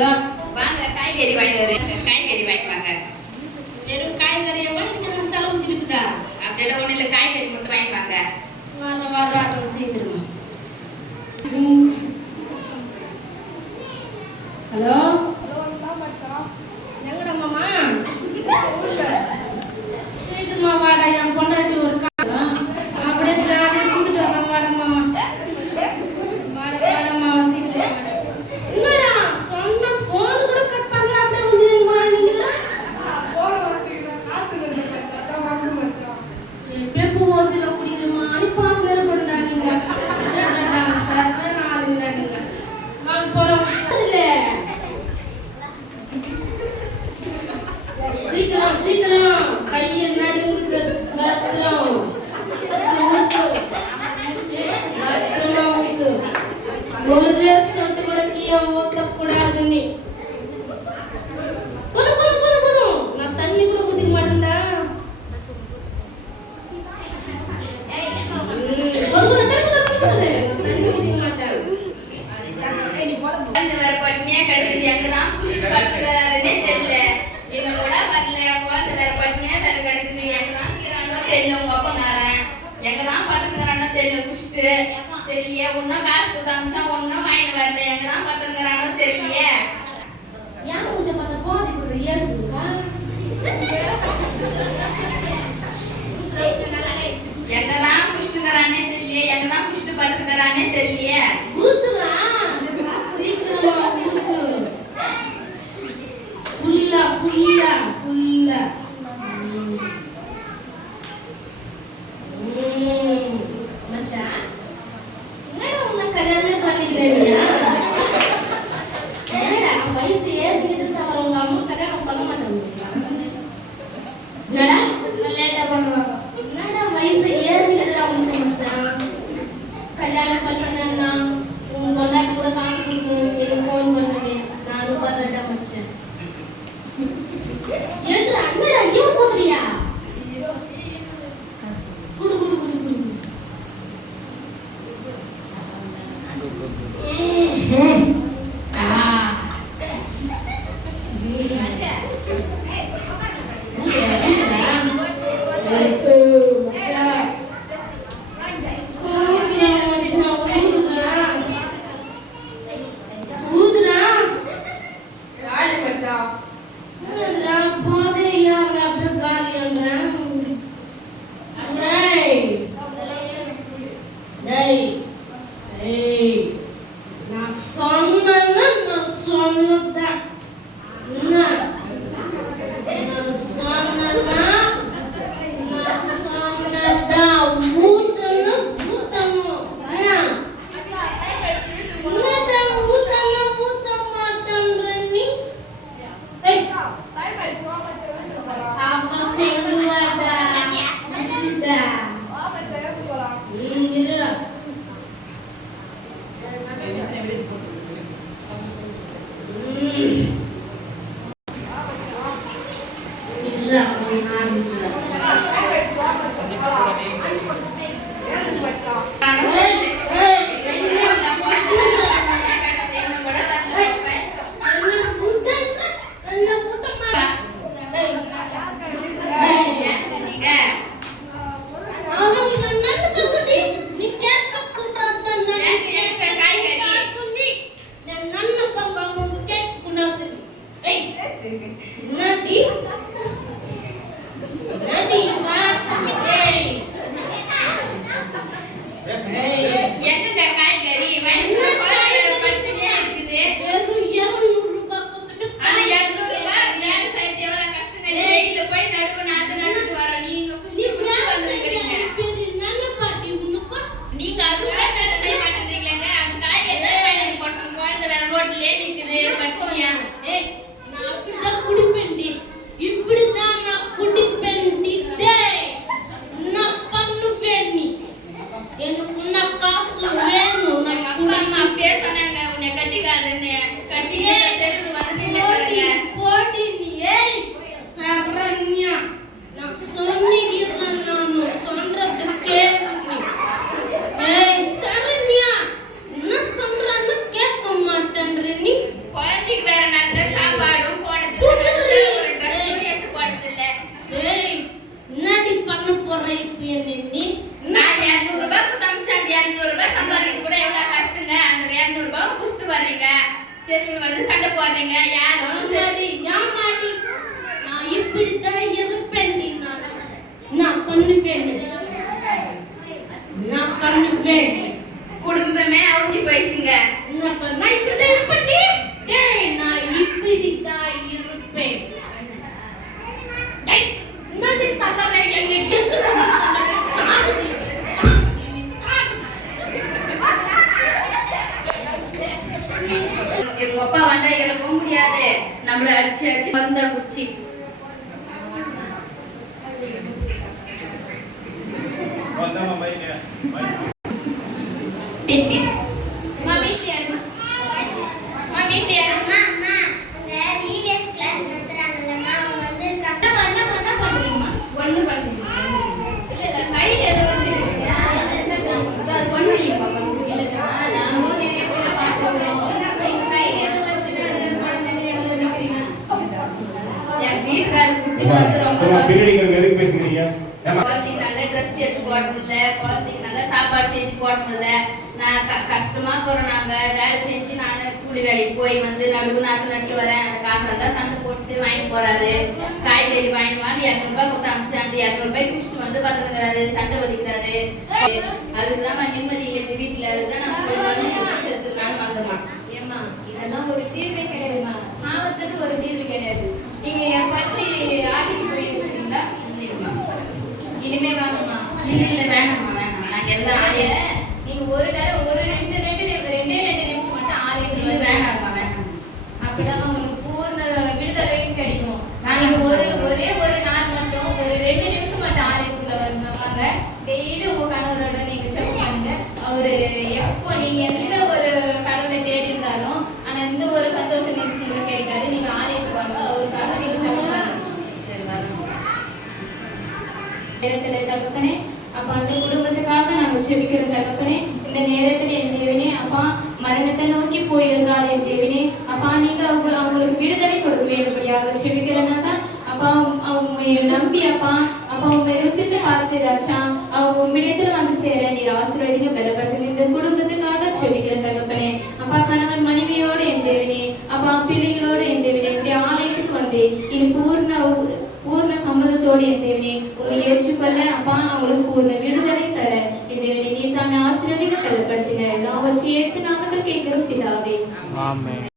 வாங்க காய்கறி வாங்கிட்டு வரேன். காய்கறி வாங்கிட்டு வாங்க. வெறும் காய்கறியை வாங்கிட்டு செலவு இருக்குதா? அப்படியெல்லாம் ஒன்றும் இல்லை, காய்கறி மட்டும் வாங்கிட்டு வாங்க. வர ஆட்டம் சீக்கிரமா. ஹலோ எங்கடா மாமா? சீக்கிரமா வாடா, என் பொண்டாட்டி ஒரு அப்படியே ஜாலியாக சுத்திட்டு வரலாம். வாடா மாமா, வாடா மாமா, சீக்கிரம் என்னடா சொன்ன போன் கூட கட் பண்ணல, அப்படியே வந்து மாறினீங்களா? பெப்பு ஓசில குடிக்கிற மாதிரி பார்த்து நேரம் பண்ணா நீங்க. வாங்க போறோம். சீக்கிரம் சீக்கிரம், கையை நடுங்குது. ஒரே சொட்டு கூட கீழே ஊத்தக்கூடாது. நீ போதும், நான் தண்ணி கூட ஊத்திக்க மாட்டேன்டா. தண்ணி ஊத்திக்க மாட்டேன். வேற பட்னியா கிடைக்குது. எங்கதான் குஷி பசுறாருன்னே தெரியல. இவங்களோட வரல, குழந்தை வேற பட்னியா வேற கிடைக்குது. எங்கதான் இருக்கிறானோ தெரியல. உங்க அப்பங்காரன் எங்கதான் பத்துங்கிறானோ தெரியல. குஷ்டு தெரியல. ஒன்னும் காசு கொடுத்தாமிச்சா ஒன்னும் வாங்கிட்டு வரல. எங்கதான் பத்துங்கிறானோ தெரியல. ஏன் கொஞ்சம் பார்த்த போதை கூட ஏறுதுக்கா? எங்கதான் குஷ்டுங்கிறானே தெரியல. எங்கதான் குஷ்டு பத்துங்கிறானே தெரியல. ஊத்துறா சீக்கிரமா ஊத்து. ஃபுல்லா மச்சான், என்னடா உன்னை கல்யாணமே பண்ணிக்கிறேன்னா? என்னடா வயசு ஏற்கிறது தவிர உங்க அம்மா கல்யாணம் பண்ண மாட்டாங்க. என்னடா லேட்டா பண்ணுவாங்க. என்னடா வயசு ஏற்கிறது அவங்களுக்கு மச்சான்? கல்யாணம் பண்ணினா உங்க கொண்டாட்டி கூட காசு கொடுக்கணும். எனக்கு ஃபோன் பண்ணுவேன், நானும் வரலடா மச்சான். ஏன்டா அண்ணடா ஏன் போதுறியா? குடு ரோட்லயே நிக்குது பட்டியா? நான் அப்படிதான் குடிப்பேன். இவங்க வந்து சண்டை போடுறீங்க யாரும் சரி ஏமாடி நான் இப்படித்தான் இருப்பேன் நான் பண்ணுவேன் குடும்பமே அழிஞ்சு போயிடுச்சுங்க நான் இப்படித்தான் இருப்பேன் நான் இப்படித்தான் இருப்பேன் எங்க அப்பா வந்தா இறக்க முடியாது நம்மள அடிச்சு அடிச்சு வந்தா குச்சி நல்ல ட்ரெஸ் எடுத்து போட முடியல, குழந்தைக்கு நல்ல சாப்பாடு செஞ்சு போட முடியல. நான் கஷ்டமா இருக்கிறோம். நாங்க வேலை செஞ்சு நான் கூலி வேலைக்கு போய் வந்து நடுவு நட்டு வரேன். அந்த காசெல்லாம் சண்டை போட்டு வாங்கி போறாரு. காய்கறி வாங்கி வாங்கி 200 ரூபாய் கொடுத்து அமிச்சாண்டு 200 ரூபாய் குடிச்சிட்டு வந்து பார்த்துக்கிறாரு, சண்டை வலிக்கிறாரு. அதுதான் நிம்மதி எங்க வீட்டுல. அதுதான் நான் போய் வந்து செத்துலான்னு வந்தோமா. ஏமா இதெல்லாம் ஒரு தீர்வே கிடையாதுமா. சாவத்துக்கு ஒரு தீர்வு கிடையாது. நீங்க எப்பச்சு ஆடிக்கு போயிருக்கீங்களா? இனிமே வாங்கம்மா. இல்ல வேணாம்மா வேணாம். நாங்க எல்லாம் ஆலையில நீங்க ஒரு தடவை ஒரு ரெண்டு நிமிஷம் மட்டும் ஆலையில வேணாம்மா வேணாம். அப்படிதான் உங்களுக்கு பூர்ண விடுதலையும் கிடைக்கும். நீங்க ஒரே ஒரு நாள் மட்டும் ஒரு 2 நிமிஷம் மட்டும் ஆலயத்துக்குள்ள வருவாங்க. டெய்லி உங்க கணவரோட நீங்க செக் பண்ணுங்க. அவரு எப்போ நீங்க எந்த ஒரு கடவுளை தேடி இருந்தாலும் ஆனா இந்த ஒரு சந்தோஷம் உங்களுக்கு கிடைக்காது. நீங்க ஆலயத்துக்கு வாங்க, அவருக்காக நீங்க செக் பண்ணுங்க. சரி வரணும். நேரத்துல தகப்பனே அப்பா அந்த குடும்பத்துக்காக நாங்கள் செபிக்கிற தகப்பனே, இந்த நேரத்தில் என் தேவனே அப்பா மரணத்தை நோக்கி போயிருந்தாலும் என் தேவனே அப்பா நீங்க அவங்களுக்கு விடுதலை கொடுக்க வேண்டும்படியாக செபிக்கிறனா தான் அப்பா அவங்க நம்பி அப்பா உண்மை ருசித்து பார்த்து ராச்சா அவங்க உம்மிடத்துல வந்து சேர நீர் ஆசீர்வாதிங்க பலப்படுத்துங்க. இந்த குடும்பத்துக்காக செபிக்கிற தகப்பனே அப்பா கணவன் மனைவியோடு என் தேவனே அப்பா பிள்ளைகளோடு என் தேவனே இப்படி ஆலயத்துக்கு வந்து இனி பூர்ண சம்மதத்தோடு என் தேவனே உங்களை ஏற்றுக்கொள்ள அப்பா அவங்களுக்கு பூர்ண விடுதலை தர என் தேவனே நீ தாமே ஆசீர்வாதிக்க பலப்படுத்துங்க. நான் வச்சு இயேசு நாமத்தில் கேட்கிறோம் பிதாவே. ஆமென்.